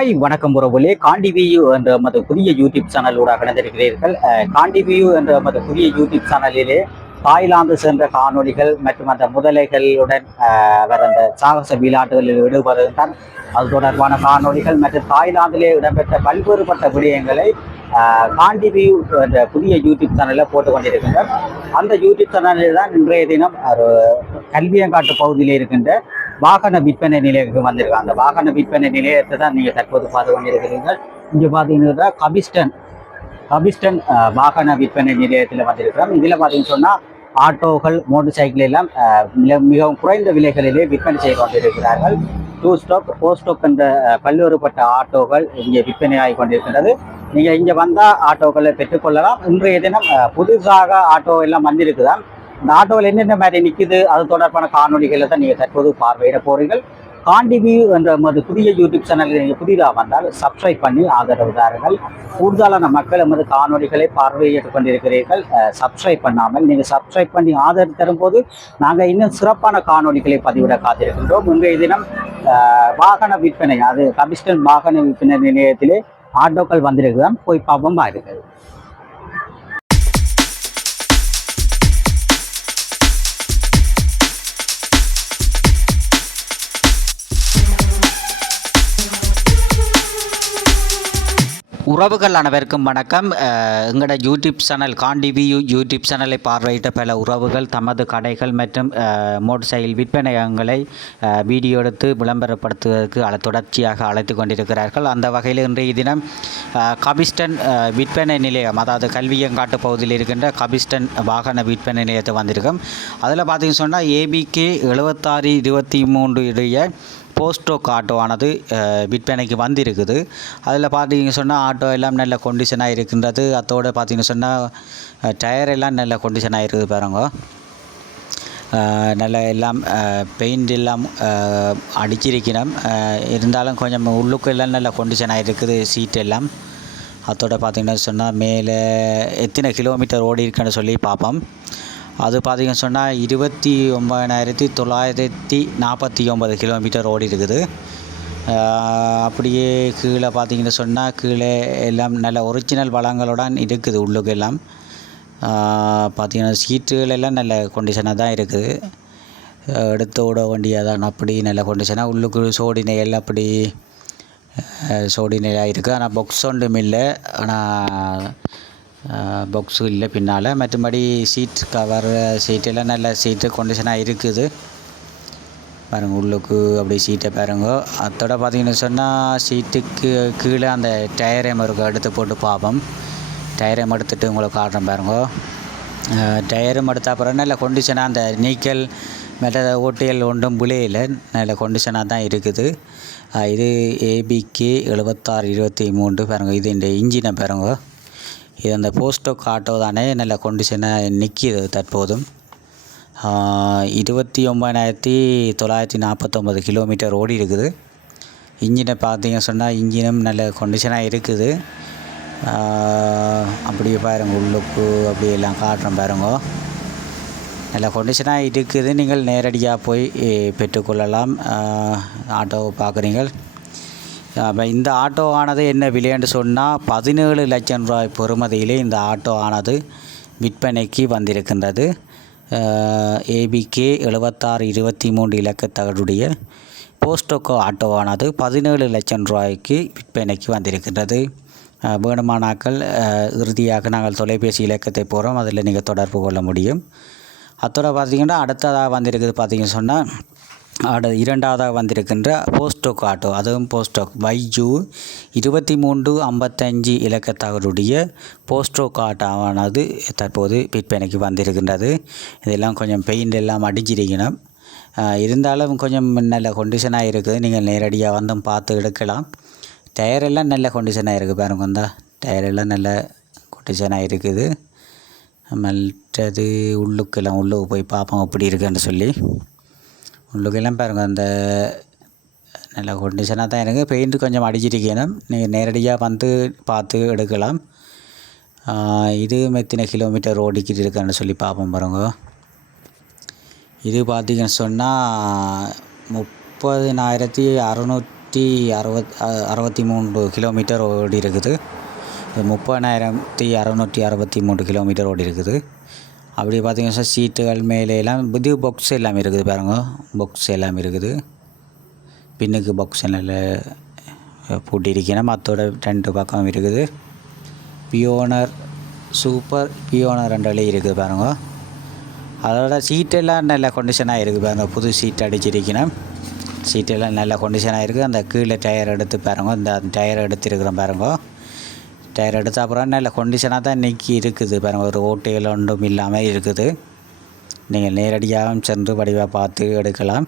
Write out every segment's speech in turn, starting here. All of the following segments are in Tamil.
ஹாய் வணக்கம் உறவுகளே. காண்டிவியூ என்ற நமது புதிய யூடியூப் சேனலூடாக இணைந்திருக்கிறீர்கள். காண்டிவியூ என்ற நமது புதிய யூடியூப் சேனலிலே தாய்லாந்து சென்ற காணொளிகள் மற்றும் அந்த முதலைகளுடன் அவர் அந்த சாகச விளையாட்டுகளில் ஈடுபடுகின்றார். அது தொடர்பான காணொளிகள் மற்றும் தாய்லாந்திலே இடம்பெற்ற பல்வேறுபட்ட விடயங்களை காண்டிவியூ என்ற புதிய யூடியூப் சேனலில் போட்டு கொண்டிருக்கின்றார். அந்த யூடியூப் சேனலில் தான் இன்றைய தினம் ஒரு கல்வியங்காட்டு பகுதியில் இருக்கின்ற வாகன விற்பனை நிலையத்துக்கு வந்திருக்காங்க. அந்த வாகன விற்பனை நிலையத்தை தான் நீங்கள் தற்போது பார்த்து கொண்டிருக்கிறீர்கள். இங்கே பார்த்தீங்கன்னா கபிஸ்டன் வாகன விற்பனை நிலையத்தில் வந்திருக்கிறோம். இதில் பார்த்தீங்கன்னு சொன்னால் ஆட்டோகள், மோட்டர் சைக்கிள் எல்லாம் மிகவும் குறைந்த விலைகளிலே விற்பனை செய்து கொண்டிருக்கிறார்கள். 2 ஸ்டாக், 4 ஸ்டாக் என்ற பல்வேறுபட்ட ஆட்டோகள் இங்கே விற்பனையாகி கொண்டிருக்கின்றது. நீங்கள் இங்கே வந்தால் ஆட்டோக்களை பெற்றுக்கொள்ளலாம். இன்றைய தினம் புதுசாக ஆட்டோ எல்லாம் வந்திருக்குதான். இந்த ஆட்டோவில் என்னென்ன மாதிரி நிற்குது அது தொடர்பான காணொலிகளை தான் நீங்கள் தற்போது பார்வையிட போறீர்கள். காண்டிவியூ என்ற எமது புதிய யூடியூப் சேனலில் நீங்கள் புதிதாக வந்தால் சப்ஸ்கிரைப் பண்ணி ஆதரவு தாருங்கள். கூடுதலான மக்கள் எமது காணொலிகளை பார்வையிட்டுக் கொண்டிருக்கிறீர்கள். சப்ஸ்கிரைப் பண்ணாமல் நீங்கள் சப்ஸ்கிரைப் பண்ணி ஆதரவு தரும்போது நாங்கள் இன்னும் சிறப்பான காணொலிகளை பதிவிட காத்திருக்கின்றோம். இன்றைய தினம் வாகன விற்பனை, அது கபிஸ்டன் வாகன விற்பனை நிலையத்திலே ஆட்டோக்கள் வந்திருக்குதான். போய் பார்ப்போம் பாருங்கள். உறவுகள் அனைவருக்கும் வணக்கம். எங்களோட யூடியூப் சேனல் காண்டிவியூ யூடியூப் சேனலை பார்வையிட்ட பல உறவுகள் தமது கடைகள் மற்றும் மோட்டர் சைக்கிள் விற்பனையகங்களை வீடியோ எடுத்து விளம்பரப்படுத்துவதற்கு தொடர்ச்சியாக அழைத்து கொண்டிருக்கிறார்கள். அந்த வகையில் இன்றைய தினம் கபிஸ்டன் விற்பனை நிலையம், அதாவது கல்வியங்காட்டு பகுதியில் இருக்கின்ற கபிஸ்டன் வாகன விற்பனை நிலையத்தை வந்திருக்கோம். அதில் பார்த்தீங்கன்னு சொன்னால் ABK 7623 உடைய போஸ்டோக் ஆட்டோவானது விற்பனைக்கு வந்திருக்குது. அதில் பார்த்தீங்கன்னு சொன்னால் ஆட்டோ எல்லாம் நல்ல கண்டிஷனாக இருக்கின்றது. அதோடு பார்த்தீங்கன்னு சொன்னால் டயர் எல்லாம் நல்ல கண்டிஷனாக இருக்குது பாருங்க. நல்ல எல்லாம் பெயிண்ட் எல்லாம் அடிச்சிருக்கணும். இருந்தாலும் கொஞ்சம் உள்ளுக்கு எல்லாம் நல்ல கண்டிஷனாக இருக்குது. சீட் எல்லாம் அதோட பார்த்தீங்கன்னு சொன்னால் மேலே எத்தனை கிலோமீட்டர் ஓடி இருக்குன்னு சொல்லி பார்ப்போம். அது பார்த்திங்கன்னு சொன்னால் 29,949 கிலோமீட்டர் ஓடி இருக்குது. அப்படியே கீழே பார்த்திங்கன்னு சொன்னால் கீழே எல்லாம் நல்ல ஒரிஜினல் வளங்களுடன் இருக்குது. உள்ளுக்கு எல்லாம் பார்த்திங்கன்னா சீட்டுகள் எல்லாம் நல்ல கண்டிஷனாக தான் இருக்குது. எடுத்து விட வேண்டியதாக தான் அப்படி நல்ல கண்டிஷனாக. உள்ளுக்கு சோடினைகள் அப்படி சோடினையாக இருக்குது. ஆனால் பாக்ஸ் ஒன்றும் இல்லை, ஆனால் பாக்ஸு இல்லை பின்னால். மற்றபடி சீட் கவர் சீட்டெல்லாம் நல்ல சீட்டு கண்டிஷனாக இருக்குது பாருங்கள். உள்ளுக்கு அப்படி சீட்டை பாருங்க. அதோட பார்த்திங்கன்னு சொன்னால் சீட்டுக்கு கீழே அந்த டயரைம் இருக்கும், எடுத்து போட்டு பார்ப்போம். டயரைம் எடுத்துகிட்டு உங்களுக்கு காட்டுறேன் பாருங்க. டயரும் எடுத்த அப்புறம் நல்ல கண்டிஷனாக அந்த நீக்கல் மற்ற ஓட்டியல் ஒன்றும் விளையில் நல்ல கண்டிஷனாக தான் இருக்குது. இது ABK 7623 பாருங்கள். இது இந்த இன்ஜினை பாருங்க. இது அந்த போஸ்டோக் ஆட்டோ தானே, நல்ல கண்டிஷனாக நிற்கிது. தற்போதும் 29,949 கிலோமீட்டர் ஓடி இருக்குது. இன்ஜினை பார்த்தீங்க சொன்னால் இன்ஜினும் நல்ல கண்டிஷனாக இருக்குது. அப்படியே பாருங்க, உள்ளுக்கு அப்படியே எல்லாம் காட்டுறோம் பாருங்க. நல்ல கண்டிஷனாக இருக்குது. நீங்கள் நேரடியாக போய் பெற்றுக்கொள்ளலாம். ஆட்டோவை பார்க்குறீங்க. அப்போ இந்த ஆட்டோ ஆனது என்ன விலைன்னு சொன்னால் 17 லட்சம் ரூபாய் பெறுமதியிலே இந்த ஆட்டோ ஆனது விற்பனைக்கு வந்திருக்கின்றது. ABK 7623 இலக்கத்தகடுடைய போஸ்டோக்கோ ஆட்டோவானது 17 லட்சம் ரூபாய்க்கு விற்பனைக்கு வந்திருக்கின்றது. வேணுமானாக்கள் இறுதியாக நாங்கள் தொலைபேசி இலக்கத்தை போகிறோம், அதில் நீங்கள் தொடர்பு கொள்ள முடியும். அதோட பார்த்திங்கன்னா அடுத்ததாக வந்திருக்குது. பார்த்திங்கன்னு சொன்னால் இரண்டாவதாக வந்திருக்கின்ற போஸ்டோக் ஆட்டோ, அதுவும் போஸ்டோக் YU 2355 இலக்கத்தகருடைய போஸ்டோக் ஆட்டோவானது தற்போது விற்பனைக்கு வந்திருக்கின்றது. இதெல்லாம் கொஞ்சம் பெயிண்ட் எல்லாம் அடிச்சிருக்கணும். இருந்தாலும் கொஞ்சம் நல்ல கண்டிஷனாக இருக்குது. நீங்கள் நேரடியாக வந்தும் பார்த்து எடுக்கலாம். டயர் எல்லாம் நல்ல கண்டிஷனாக இருக்குது பாருங்க. வந்தா டயர் எல்லாம் நல்ல கண்டிஷனாக இருக்குது. மற்றது உள்ளுக்கு போய் பார்ப்போம் அப்படி இருக்குன்னு சொல்லி. உள்ளுக்கெல்லாம் பாருங்கள், அந்த நல்ல கண்டிஷனாக தான் இருக்குது. பெயிண்ட்டு கொஞ்சம் அடிச்சிருக்கணும். நீங்கள் நேரடியாக வந்து பார்த்து எடுக்கலாம். இது எத்தனை கிலோமீட்டர் ஓடிக்கிட்டு இருக்குன்னு சொல்லி பார்ப்போம் பாருங்க. இது பார்த்திங்கன்னு சொன்னால் 30,600 3063 கிலோமீட்டர் ஓடி இருக்குது. 30,663 கிலோமீட்டர் ஓடி இருக்குது. அப்படி பார்த்திங்கன்னா சீட்டுகள் மேலேலாம் புது பாக்ஸ் எல்லாம் இருக்குது பாருங்க. பாக்ஸ் எல்லாம் இருக்குது. பின்னுக்கு பாக்ஸ் நல்ல பூட்டியிருக்கேன். மற்றோட 2 பக்கம் இருக்குது. பியோனர் சூப்பர் பியோனர் 2 இருக்குது பாருங்க. அதோட சீட்டெல்லாம் நல்ல கண்டிஷனாக இருக்குது பாருங்க. புது சீட் அடிச்சிருக்கணும். சீட்டெல்லாம் நல்ல கண்டிஷனாக இருக்குது. அந்த கீழே டயர் எடுத்து பாருங்க. இந்த டயர் எடுத்துருக்குறோம் பாருங்க. டயர் எடுத்த அப்புறம் நல்ல கண்டிஷனாக தான் இன்றைக்கி இருக்குது பாருங்கள். ஒரு ஓட்டைகள் ஒன்றும் இல்லாமல் இருக்குது. நீங்கள் நேரடியாக சென்று வடிவாக பார்த்து எடுக்கலாம்.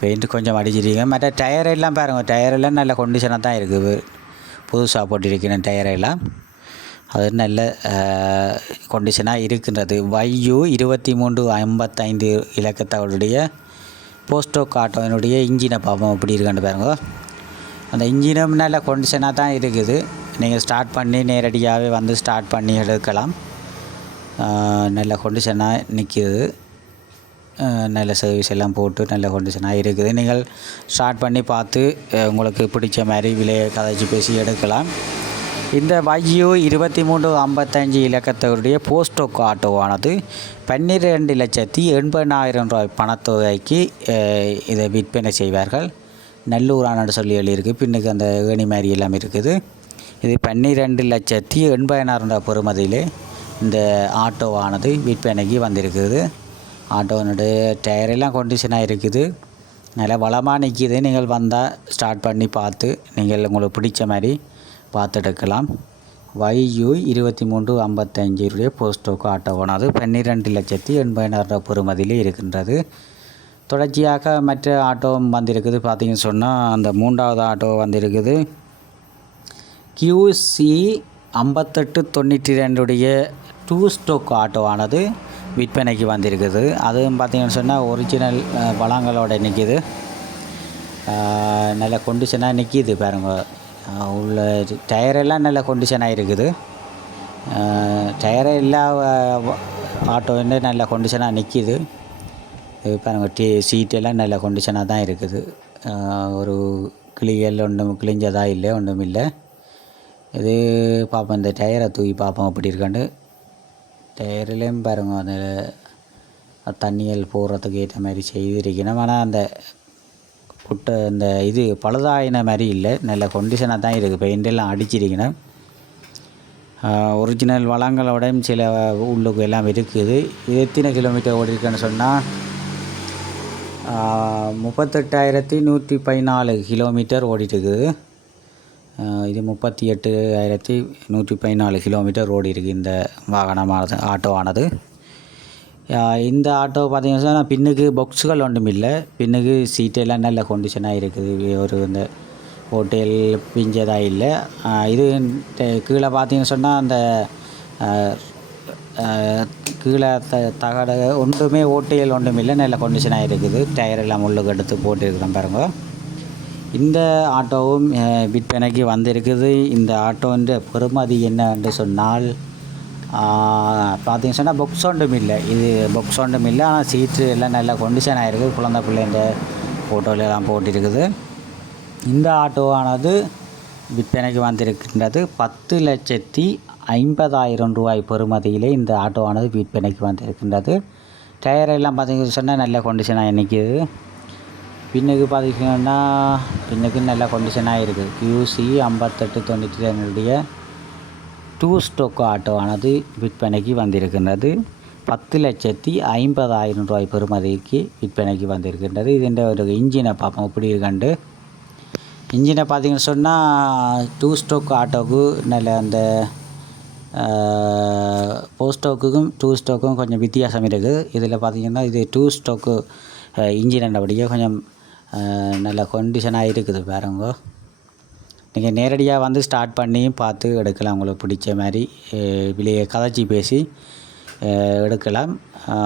பெயிண்ட்டு கொஞ்சம் அடிச்சிருக்கீங்க. மற்ற டயரெல்லாம் பாருங்கள். டயரெல்லாம் நல்ல கண்டிஷனாக தான் இருக்குது. புதுசாக போட்டிருக்கிறேன் டயரெல்லாம். அது நல்ல கண்டிஷனாக இருக்கின்றது. YU 2355 இலக்கத்தவருடைய போஸ்டோக் ஆட்டோவினுடைய இன்ஜினை பார்ப்போம் எப்படி இருக்கான்னு பாருங்க. அந்த இன்ஜினும் நல்ல கண்டிஷனாக தான் இருக்குது. நீங்கள் ஸ்டார்ட் பண்ணி நேரடியாகவே வந்து ஸ்டார்ட் பண்ணி எடுக்கலாம். நல்ல கண்டிஷனாக நிற்கிது. நல்ல சர்வீஸ் எல்லாம் போட்டு நல்ல கண்டிஷனாக இருக்குது. நீங்கள் ஸ்டார்ட் பண்ணி பார்த்து உங்களுக்கு பிடிச்ச மாதிரி விலையை கதைச்சி பேசி எடுக்கலாம். இந்த YU 2355 இலக்கத்தவருடைய போஸ்டோக் ஆட்டோவானது 12,80,000 ரூபாய் பணத்தொகைக்கு இதை விற்பனை செய்வார்கள். நல்லூரானு சொல்லி எழுதியிருக்கு. பின்னுக்கு அந்த ஏணி மாதிரி எல்லாம் இருக்குது. இது 12,80,000 ரூபாய் பெறுமதியிலே இந்த ஆட்டோவானது விற்பனைக்கு வந்திருக்குது. ஆட்டோனுடைய டயரெல்லாம் கண்டிஷனாக இருக்குது. நல்லா வளமாக நிற்கிது. நீங்கள் வந்தால் ஸ்டார்ட் பண்ணி பார்த்து நீங்கள் உங்களுக்கு பிடிச்ச மாதிரி பார்த்து எடுக்கலாம். YU 2355 போஸ்டோக் ஆட்டோவானது 12,80,000 ரூபாய் பெறுமதியிலே இருக்கின்றது. தொடர்ச்சியாக மற்ற ஆட்டோவும் வந்திருக்குது. பார்த்திங்கன்னு சொன்னால் அந்த 3வது ஆட்டோ வந்திருக்குது. QC 5892 2 ஸ்டோக் ஆட்டோவானது விற்பனைக்கு வந்திருக்குது. அதுவும் பார்த்திங்கன்னு சொன்னால் ஒரிஜினல் வளங்களோட நிற்கிது. நல்ல கண்டிஷனாக நிற்கிது பாருங்க. உள்ள டயரெல்லாம் நல்ல கண்டிஷனாக இருக்குது. டயரை எல்லா ஆட்டோ வந்து நல்ல கண்டிஷனாக நிற்கிது. பாருங்கள் சீட்டெல்லாம் நல்ல கண்டிஷனாக தான் இருக்குது. ஒரு கிளிகள் ஒன்றும் கிழிஞ்சதாக இல்லை, ஒன்றும் இல்லை. இது பார்ப்போம். இந்த டயரை தூக்கி பார்ப்போம் அப்படி இருக்காண்டு. டயர்லேயும் பாருங்கள் அந்த தண்ணியல் போடுறதுக்கு ஏற்ற மாதிரி செய்திருக்கணும். ஆனால் அந்த இந்த இது பழுதாயின மாதிரி இல்லை, நல்ல கண்டிஷனாக தான் இருக்குது. பெயிண்டெல்லாம் அடிச்சிருக்கணும். ஒரிஜினல் வளங்களோடையும் சில உள்ளுக்கு எல்லாம் இருக்குது. இது எத்தனை கிலோமீட்டர் ஓடி இருக்குன்னு சொன்னால் 38,114 கிலோமீட்டர் ஓடிட்டுருக்குது. இது 38,114 கிலோமீட்டர் ஓடி இருக்குது இந்த வாகனமானது, ஆட்டோவானது. இந்த ஆட்டோ பார்த்திங்கன்னா பின்னுக்கு பாக்ஸுகள் ஒன்றும் இல்லை. பின்னுக்கு சீட்டெல்லாம் நல்ல கண்டிஷனாக இருக்குது. ஒரு இந்த ஹோட்டல் பிஞ்சதாக இல்லை. இது கீழே பார்த்திங்கன்னு சொன்னால் அந்த கீழே தகட ஒன்றுமே ஓட்டைகள் ஒன்றும் இல்லை, நல்ல கண்டிஷனாக இருக்குது. டயரெல்லாம் உள்ளுக்கு எடுத்து போட்டுருக்கிறோம் பாருங்க. இந்த ஆட்டோவும் விற்பனைக்கு வந்திருக்குது. இந்த ஆட்டோன்ற பெறுமதி என்னன்னு சொன்னால் பார்த்திங்கன்னு சொன்னால் பாக்ஸ் ஒன்றும் இல்லை. இது பாக்ஸ் ஒன்றும் இல்லை. ஆனால் சீட்டு எல்லாம் நல்ல கண்டிஷனாக இருக்குது. குழந்தை பிள்ளைங்க ஃபோட்டோலெல்லாம் போட்டிருக்குது. இந்த ஆட்டோவானது விற்பனைக்கு வந்திருக்கின்றது. 10,50,000 ரூபாய் பெறுமதியிலே இந்த ஆட்டோவானது விற்பனைக்கு வந்திருக்கின்றது. டயரெல்லாம் பார்த்திங்கன்னு சொன்னால் நல்ல கண்டிஷனாக நிற்கிது. பின்னுக்கு பார்த்திங்கன்னா பின்னுக்கு நல்ல கண்டிஷனாக இருக்குது. QC 5892 2 ஸ்டோக் ஆட்டோவானது விற்பனைக்கு வந்திருக்கின்றது. 10,50,000 ரூபாய் பெறுமதிக்கு விற்பனைக்கு வந்திருக்கின்றது. இதுன்ற ஒரு இன்ஜினை பார்ப்போம் எப்படி இருக்காண்டு. இன்ஜினை பார்த்திங்கன்னு சொன்னால் 2 ஸ்டோக் ஆட்டோவுக்கு நல்ல அந்த போஸ்டோக்குக்கும் 2 ஸ்டோக்கும் கொஞ்சம் வித்தியாசம் இருக்குது. இதில் பார்த்திங்கன்னா இது 2 ஸ்டோக்கு இன்ஜின் என்னபடியே கொஞ்சம் நல்ல கண்டிஷனாக இருக்குது பாருங்க. நீங்கள் நேரடியாக வந்து ஸ்டார்ட் பண்ணியும் பார்த்து எடுக்கலாம். உங்களுக்கு பிடிச்ச மாதிரி விலையை கதைச்சி பேசி எடுக்கலாம்.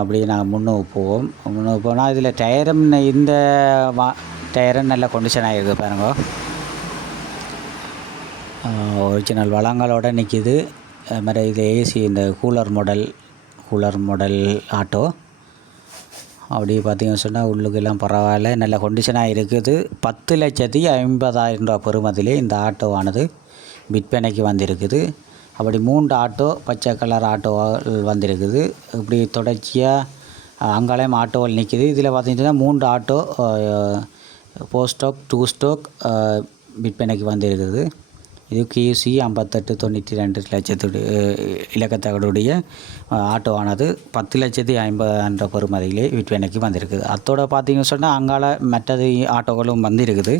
அப்படியே நாங்கள் முன்னுக்கு போவோம். முன்னுக்கு போனால் இதில் டயரும் இந்த டயரும் நல்ல கண்டிஷனாக இருக்குது பாருங்க. ஒரிஜினல் வளங்களோடு நிற்கிது. அது மாதிரி இது ஏசி இந்த கூலர் மாடல் ஆட்டோ. அப்படி பார்த்தீங்கன்னு சொன்னால் உள்ளுக்கெல்லாம் பரவாயில்ல, நல்ல கண்டிஷனாக இருக்குது. 10,50,000 ரூபா பெறுமதியிலே இந்த ஆட்டோவானது விற்பனைக்கு வந்திருக்குது. அப்படி 3 ஆட்டோ பச்சை கலர் ஆட்டோகள் வந்திருக்குது. இப்படி தொடர்ச்சியாக அங்காலையும் ஆட்டோவில் நிற்கிது. இதில் பார்த்தீங்கன்னா 3 ஆட்டோ 4 ஸ்டோக் 2 ஸ்டோக் விற்பனைக்கு வந்திருக்குது. இது QC 5892 லட்சத்துடைய இலக்கத்தகடுடைய ஆட்டோவானது 10,50,000 பெறுமதியிலே விற்பனைக்கு வந்திருக்குது. அதோட பார்த்திங்கன்னு சொன்னால் அங்கால மற்றது ஆட்டோக்களும் வந்திருக்குது.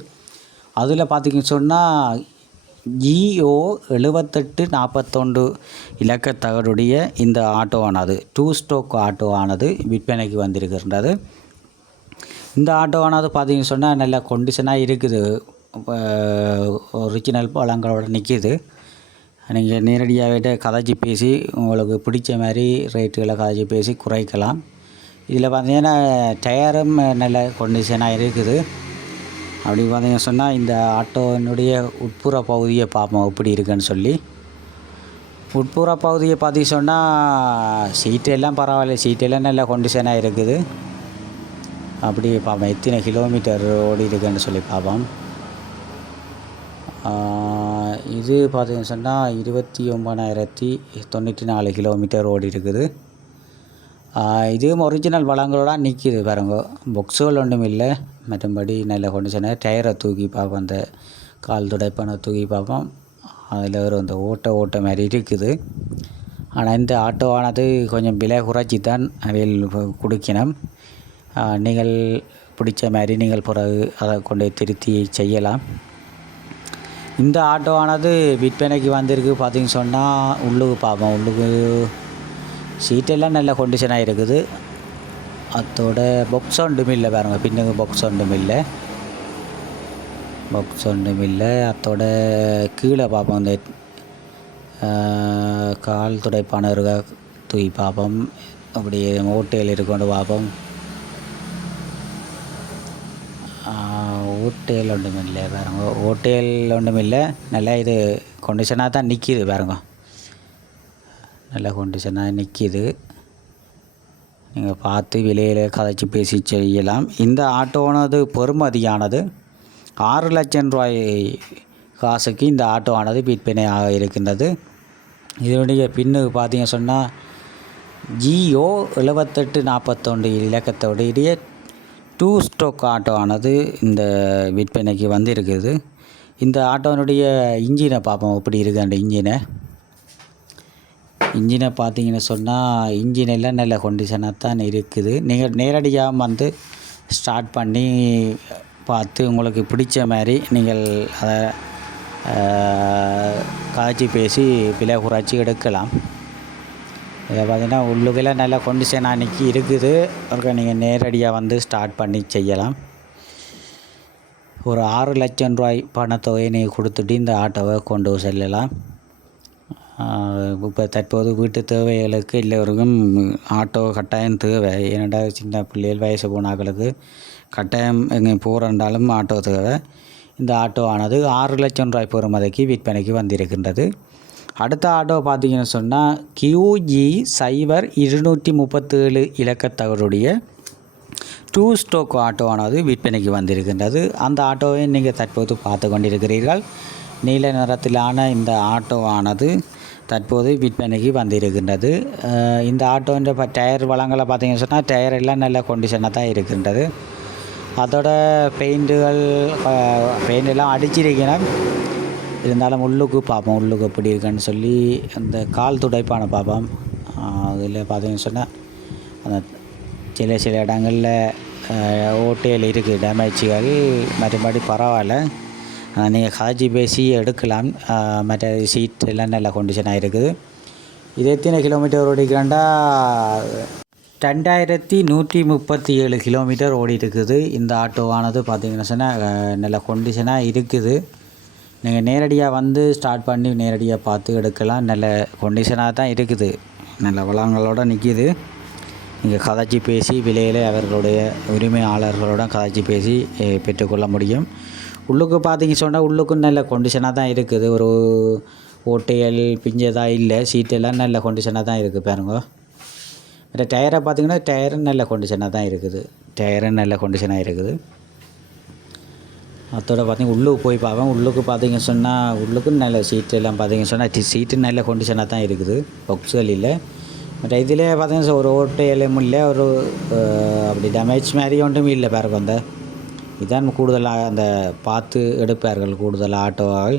அதில் பார்த்திங்கன்னு சொன்னால் GO 7841 இலக்கத்தகடுடைய இந்த ஆட்டோவானது 2 ஸ்டோக் ஆட்டோவானது விற்பனைக்கு வந்திருக்கின்றது. இந்த ஆட்டோவானது பார்த்திங்கன்னு சொன்னால் நல்ல கண்டிஷனாக இருக்குது. ஒரிஜினல் பழங்களோட நிற்கிது. நீங்கள் நேரடியாகவே கதைச்சி பேசி உங்களுக்கு பிடிச்ச மாதிரி ரேட்டுகளை கதைச்சி பேசி குறைக்கலாம். இதில் பார்த்தீங்கன்னா டயரும் நல்ல கண்டிஷனாக இருக்குது. அப்படி பார்த்தீங்கன்னு சொன்னால் இந்த ஆட்டோனுடைய உட்புற பகுதியை பார்ப்போம் எப்படி இருக்குன்னு சொல்லி. உட்புற பகுதியை பார்த்திங்க சொன்னால் சீட்டெல்லாம் பரவாயில்ல, சீட்டெல்லாம் நல்ல கண்டிஷனாக இருக்குது. அப்படி பார்ப்போம் எத்தனை கிலோமீட்டர் ஓடி இருக்குன்னு சொல்லி பார்ப்போம். இது பார்த்தீங்கன்னு சொன்னால் 29,094 கிலோமீட்டர் ஓடி இருக்குது. இதுவும் ஒரிஜினல் வளங்களோட நிற்கிது பாருங்க. பொக்ஸுகள் ஒன்றும் இல்லை, மற்றபடி நல்ல கண்டிஷனாக. டயரை தூக்கி பார்ப்போம், அந்த கால் துடைப்பான தூக்கி பார்ப்போம். அதில் ஒரு அந்த ஓட்ட மாதிரி இருக்குது. ஆனால் இந்த ஆட்டோவானது கொஞ்சம் விலை குறைச்சி தான் அவையில் கொடுக்கணும். நீங்கள் பிடிச்ச மாதிரி நீங்கள் பிறகு அதை கொண்டு திருத்தி செய்யலாம். இந்த ஆட்டோவானது விற்பனைக்கு வந்திருக்கு. பார்த்திங்கன்னு சொன்னால் உள்ளுக்கு பார்ப்போம். உள்ளுக்கு சீட்டெல்லாம் நல்ல கண்டிஷனாக இருக்குது. அதோட பாக்ஸ் ஒன்றும் இல்லை பாருங்க, பின்னுக்கு பாக்ஸ் ஒன்றும் இல்லை. அதோட கீழே பார்ப்போம், இந்த கால் துடைப்பான இருக்க தூக்கி பார்ப்போம். அப்படி ஓட்டையில் இருக்கொண்டு பார்ப்போம். ஓட்டையில் ஒன்றும் இல்லை பாருங்க, ஓட்டையில் ஒன்றும் இல்லை. நல்லா இது கண்டிஷனாக தான் நிற்கிது பாருங்க, நல்ல கண்டிஷனாக நிற்கிது. நீங்கள் பார்த்து விலையில் கதைச்சி பேசி செய்யலாம். இந்த ஆட்டோவானது பெறுமதியானது 6 லட்சம் ரூபாய் காசுக்கு இந்த ஆட்டோவானது விற்பனையாக இருக்கின்றது. இதனுடைய பின்னுக்கு பார்த்தீங்க சொன்னால் GO 7841 இலக்கத்தோடைய 2 ஸ்டோக் ஆட்டோவானது இந்த விற்பனைக்கு வந்திருக்குது. இந்த ஆட்டோனுடைய இன்ஜினை பார்ப்போம் எப்படி இருக்குது. அந்த இன்ஜினை பார்த்தீங்கன்னு சொன்னால் இன்ஜின் எல்லாம் நல்ல கண்டிஷனாக தான் இருக்குது. நீங்கள் நேரடியாக வந்து ஸ்டார்ட் பண்ணி பார்த்து உங்களுக்கு பிடிச்ச மாதிரி நீங்கள் அதை காய்ச்சி பேசி விலை குறைச்சி எடுக்கலாம். இதை பார்த்தீங்கன்னா உள்ளுக்கெல்லாம் நல்ல கண்டிஷனாக அன்றைக்கி இருக்குது. அதுக்கு நீங்கள் நேரடியாக வந்து ஸ்டார்ட் பண்ணி செய்யலாம். ஒரு 6 லட்சம் ரூபாய் பணத்தொகையை நீங்கள் கொடுத்துட்டு இந்த ஆட்டோவை கொண்டு செல்லலாம். இப்போ தற்போது வீட்டு தேவைகளுக்கு எல்லோருக்கும் ஆட்டோ கட்டாயம் தேவை. ஏனெண்டா சின்ன பிள்ளைகள் வயசு போனாக்களுக்கு கட்டாயம் எங்கே போகிறண்டாலும் ஆட்டோ தேவை. இந்த ஆட்டோ ஆனது 6 லட்சம் ரூபாய் பெறுமதிக்கு விற்பனைக்கு வந்திருக்கின்றது. அடுத்த ஆட்டோ பார்த்தீங்கன்னு சொன்னால் QG 0237 இலக்கத்தகடுடைய 2 ஸ்டோக் ஆட்டோவானது விற்பனைக்கு வந்திருக்கின்றது. அந்த ஆட்டோவை நீங்கள் தற்போது பார்த்து கொண்டிருக்கிறீர்கள். நீல நிறத்திலான இந்த ஆட்டோவானது தற்போது விற்பனைக்கு வந்திருக்கின்றது. இந்த ஆட்டோன்ற டயர் வளங்களை பார்த்தீங்கன்னு சொன்னால் டயர் எல்லாம் நல்ல கண்டிஷனாக தான் இருக்கின்றது. அதோட பெயிண்ட் எல்லாம் அடிச்சிருக்கணும். இருந்தாலும் உள்ளுக்கு பார்ப்போம், உள்ளுக்கு எப்படி இருக்குன்னு சொல்லி. அந்த கால் துடைப்பான பார்ப்போம். அதில் பார்த்தீங்கன்னு சொன்னால் அந்த சில இடங்களில் ஓட்டையில் இருக்குது டேமேஜ்கள், மற்றபடி பரவாயில்ல. நீங்கள் காய்ச்சி பேசி எடுக்கலாம். மற்ற சீட் எல்லாம் நல்ல கண்டிஷனாக இருக்குது. இது எத்தனை கிலோமீட்டர் ஓடிக்கிறாண்டா 2137 கிலோமீட்டர் ஓடி இருக்குது. இந்த ஆட்டோவானது பார்த்திங்கன்னா சொன்னால் நல்ல கண்டிஷனாக இருக்குது. நீங்கள் நேரடியாக வந்து ஸ்டார்ட் பண்ணி நேரடியாக பார்த்து எடுக்கலாம். நல்ல கண்டிஷனாக தான் இருக்குது, நல்ல வளங்களோடு நிற்கிது. நீங்கள் கதைச்சி பேசி விலையில் அவர்களுடைய உரிமையாளர்களோட கதைச்சி பேசி பெற்றுக்கொள்ள முடியும். உள்ளுக்கு பார்த்தீங்க சொன்னால் உள்ளுக்கும் நல்ல கண்டிஷனாக தான் இருக்குது. ஒரு ஓட்டையல் பிஞ்சதாக இல்லை, சீட்டெல்லாம் நல்ல கண்டிஷனாக தான் இருக்குது பாருங்க. இந்த டயரை பார்த்திங்கன்னா டயரும் நல்ல கண்டிஷனாக தான் இருக்குது. டயரும் நல்ல கண்டிஷனாக இருக்குது. அதோட பார்த்திங்கன்னா உள்ளுக்கு போய் பார்ப்பேன். உள்ளுக்கு பார்த்திங்க சொன்னால் உள்ளுக்கும் நல்ல சீட்டு எல்லாம் பார்த்திங்க சொன்னால் சீட்டு நல்ல கண்டிஷனாக தான் இருக்குது. பாக்ஸுகள் இல்லை. பட் இதில் பார்த்திங்கன்னா ஒரு ஓட்டையிலும் இல்லை, ஒரு அப்படி டேமேஜ் மாதிரி ஒன்றும் இல்லை. பாருங்க அந்த இதான் கூடுதலாக அந்த பார்த்து எடுப்பார்கள் கூடுதலாக ஆட்டோவாக.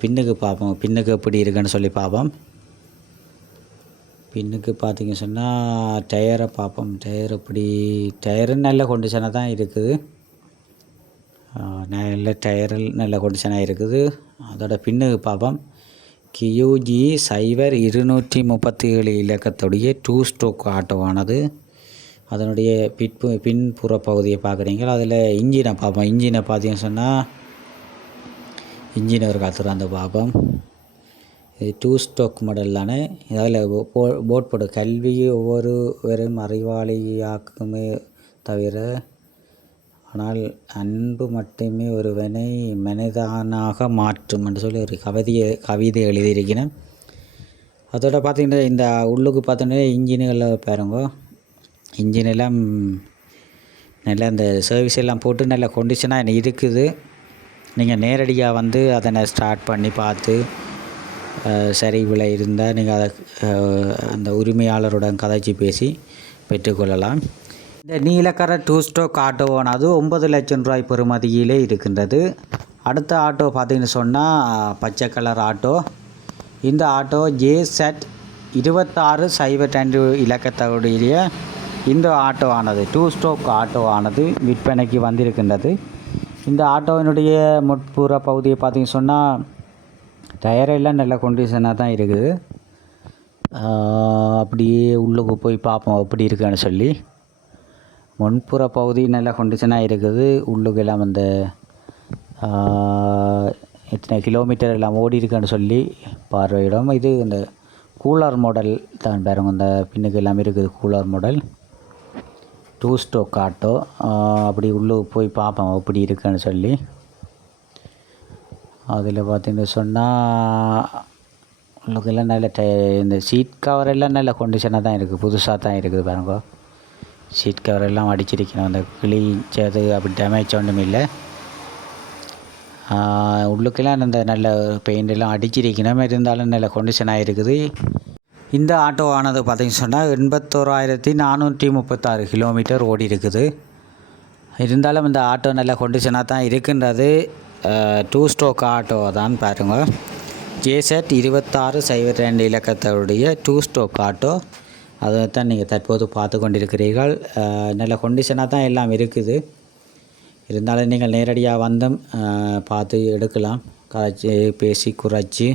பின்னுக்கு பார்ப்போம், பின்னுக்கு எப்படி இருக்குன்னு சொல்லி பார்ப்போம். பின்னுக்கு பார்த்திங்க சொன்னால் டயரை பார்ப்போம். டயர் எப்படி, டயரும் நல்ல கண்டிஷனாக தான் இருக்குது. நல்ல டயரில் நல்ல கண்டிஷனாக இருக்குது. அதோட பின்னுக்கு பார்ப்போம். QG 0237 இலக்கத்துடைய 2 ஸ்ட்ரோக் ஆட்டோவானது. அதனுடைய பின்புற பகுதியை பார்க்குறீங்க. அதில் இன்ஜினை பார்ப்போம். இன்ஜினை பார்த்தீங்கன்னு சொன்னால் இன்ஜின் ஒரு காத்துறாந்த பார்ப்போம். இது 2 ஸ்ட்ரோக் மாடல் தானே. அதில் போட் போடு கல்வி ஒவ்வொரு வெறும் அறிவாளியாக்குமே தவிர, ஆனால் அன்பு மட்டுமே ஒருவனை மனிதனாக மாற்றும் என்று சொல்லி ஒரு கவிதை எழுதியிருக்கிறேன். அதோட பார்த்திங்கன்னா இந்த உள்ளுக்கு பார்த்தோன்னா இன்ஜின்களில் பாருங்க, இன்ஜின் எல்லாம் நல்லா இந்த சர்வீஸ் எல்லாம் போட்டு நல்ல கண்டிஷனாக இருக்குது. நீங்கள் நேரடியாக வந்து அதனை ஸ்டார்ட் பண்ணி பார்த்து சரி விலை இருந்தால் நீங்கள் அதை அந்த உரிமையாளருடன் கதைச்சி பேசி பெற்றுக்கொள்ளலாம். இந்த நீலக்கர 2 ஸ்ட்ரோக் ஆட்டோவானது 9 லட்சம் ரூபாய் பெறுமதியிலே இருக்கின்றது. அடுத்த ஆட்டோ பார்த்திங்கன்னு சொன்னால் பச்சை கலர் ஆட்டோ. இந்த ஆட்டோ JZ 2602 இலக்கத்துடைய இந்த ஆட்டோவானது 2 ஸ்ட்ரோக் ஆட்டோவானது விற்பனைக்கு வந்திருக்கின்றது. இந்த ஆட்டோவினுடைய முற்புற பகுதியை பார்த்திங்கன்னு சொன்னால் டயரெல்லாம் நல்ல கண்டிஷனாக தான் இருக்குது. அப்படியே உள்ளுக்கு போய் பார்ப்போம் எப்படி இருக்குன்னு சொல்லி. முன்புற பகுதி நல்ல கண்டிஷனாக இருக்குது. உள்ளுக்கு எல்லாம் அந்த எத்தனை கிலோமீட்டர் எல்லாம் ஓடி இருக்குன்னு சொல்லி பார்வையிடும். இது இந்த கூலர் மாடல் தான் பாருங்க. இந்த பின்னுக்கு எல்லாம் இருக்குது கூலர் மாடல் 2 ஸ்ட்ரோக் ஆட்டோ. அப்படி உள்ளுக்கு போய் பார்ப்போம் எப்படி இருக்குன்னு சொல்லி. அதில் பார்த்திங்கன்னு சொன்னால் உள்ளுக்கெல்லாம் நல்ல இந்த சீட் கவர் எல்லாம் நல்ல கண்டிஷனாக தான் இருக்குது. புதுசாக தான் இருக்குது பாருங்க. சீட் கவர் எல்லாம் அடிச்சிருக்கணும். அந்த கிழிச்சது அப்படி டேமேஜ் ஒன்றும் இல்லை. உள்ளுக்கெல்லாம் அந்த நல்ல பெயிண்ட் எல்லாம் அடிச்சிருக்கணும். இருந்தாலும் நல்ல கண்டிஷனாக இருக்குது. இந்த ஆட்டோவானது பார்த்திங்கன்னு சொன்னால் 81,436 கிலோமீட்டர் ஓடி இருக்குது. இருந்தாலும் இந்த ஆட்டோ நல்ல கண்டிஷனாக தான் இருக்கின்றது. 2 ஸ்ட்ரோக் ஆட்டோ தான் பாருங்க. JZ 2602 இலக்கத்துடைய 2 stroke auto. அதை தான் நீங்கள் தற்போது பார்த்து கொண்டிருக்கிறீர்கள். நல்ல கண்டிஷனாக தான் எல்லாம் இருக்குது. இருந்தாலும் நீங்கள் நேரடியாக வந்தும் பார்த்து எடுக்கலாம். கரைச்சி பேசி குறைச்சி.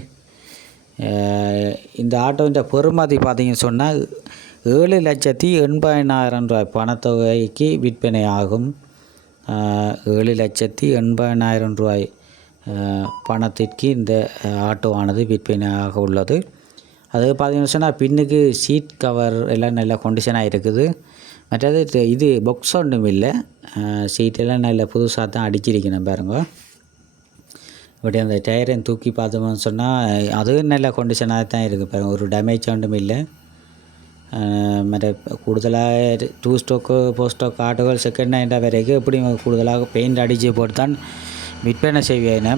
இந்த ஆட்டோவின் பெறுமதி பார்த்திங்கன்னு சொன்னால் 7,80,000 ரூபாய் பணத்தொகைக்கு விற்பனை ஆகும். 7,80,000 ரூபாய் பணத்திற்கு இந்த ஆட்டோவானது விற்பனையாக உள்ளது. அது பார்த்திங்கன்னு சொன்னால் பின்னுக்கு சீட் கவர் எல்லாம் நல்ல கண்டிஷனாக இருக்குது. மற்றது இது பாக்ஸ் ஒன்றும் இல்லை. சீட்டெல்லாம் நல்ல புதுசாக தான் அடிச்சிருக்கணும் பாருங்க. இப்படி அந்த டயரையும் தூக்கி பார்த்தோம்னு சொன்னால் அதுவும் நல்ல கண்டிஷனாக தான் இருக்குது பாருங்கள். ஒரு டேமேஜ் ஒன்றும் இல்லை. மற்ற கூடுதலாக 2 ஸ்ட்ரோக்கு 4 ஸ்ட்ரோக் ஆட்டோகள் செகண்ட் ஹேண்டாக வரைக்கும் எப்படி கூடுதலாக பெயிண்ட் அடித்து போட்டு தான் விற்பனை செய்வேன்.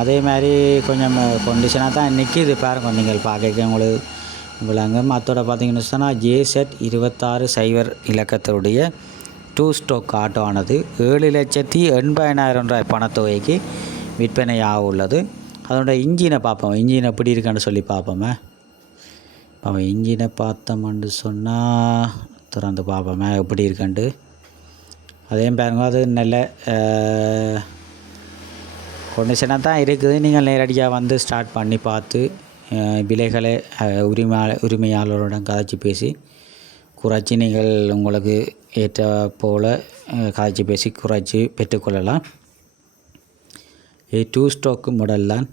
அதே மாதிரி கொஞ்சம் கண்டிஷனாக தான் நிற்கிது பாருங்க. நீங்கள் பார்க்க உங்களுக்கு மற்றோட பார்த்தீங்கன்னு சொன்னால் JZ 2600 இலக்கத்துடைய 2 ஸ்ட்ரோக் ஆட்டோ ஆனது 7,80,000 ரூபாய் பணத்தொகைக்கு விற்பனையாக உள்ளது. அதோட இன்ஜினை பார்ப்போம். இன்ஜின் எப்படி இருக்குன்னு சொல்லி பார்ப்போமே. அவன் இன்ஜினை பார்த்தோம்னு சொன்னால் திறந்து பார்ப்போமே எப்படி இருக்குன்ட்டு. அதே பாருங்க, அது நல்ல கண்டிஷனாக தான் இருக்குது. நீங்கள் நேரடியாக வந்து ஸ்டார்ட் பண்ணி பார்த்து விலைகளை உரிமையாளருடன் கதைச்சி பேசி குறைச்சி நீங்கள் உங்களுக்கு ஏற்ற போல் கதைச்சி பேசி குறைச்சி பெற்றுக்கொள்ளலாம். 2 ஸ்ட்ரோக் மாடல் தான்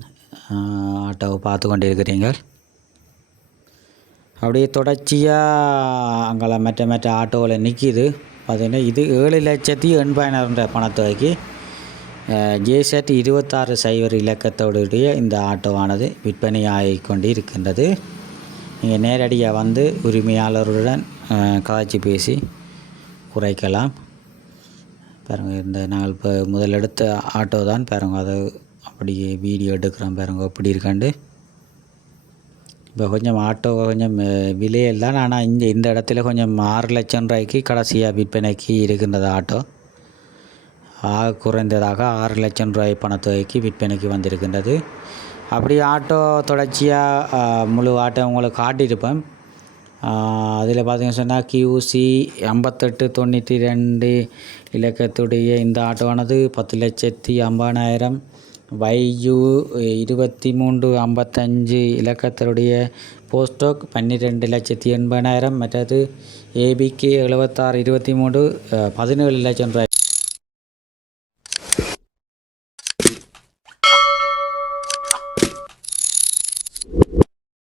ஆட்டோவை பார்த்து கொண்டிருக்கிறீர்கள். அப்படியே தொடர்ச்சியாக அங்கே மற்ற ஆட்டோவில் நிற்கிது. பார்த்திங்கன்னா இது 7,80,000 பணத்தொகைக்கு JZ 2600 இலக்கத்தோடைய இந்த ஆட்டோவானது விற்பனையாகி கொண்டு இருக்கின்றது. நீங்கள் நேரடியாக வந்து உரிமையாளருடன் கதைச்சி பேசி குறைக்கலாம். பாருங்கள், இந்த நாங்கள் இப்போ முதல் எடுத்த ஆட்டோ தான் பாருங்கள், அதை அப்படியே வீடியோ எடுக்கிறோம் பாருங்கள் எப்படி இருக்காண்டு. இப்போ கொஞ்சம் ஆட்டோ கொஞ்சம் விலையில் தான், ஆனால் இந்த இடத்துல கொஞ்சம் 6 லட்சம் ரூபாய்க்கு கடைசியாக விற்பனைக்கு இருக்கின்றது ஆட்டோ. குறைந்ததாக 6 லட்சம் ரூபாய் பணத்தொகைக்கு விற்பனைக்கு வந்திருக்கின்றது. அப்படி ஆட்டோ தொடர்ச்சியாக முழு ஆட்டோ உங்களுக்கு காட்டியிருப்பேன். அதில் பார்த்தீங்கன்னு சொன்னால் QC 5892 இலக்கத்துடைய இந்த ஆட்டோவானது 10,50,000, YU 2355 இலக்கத்தினுடைய போஸ்டோக் 12,80,000, மற்றது ABK 7623 17 லட்சம் ரூபாய்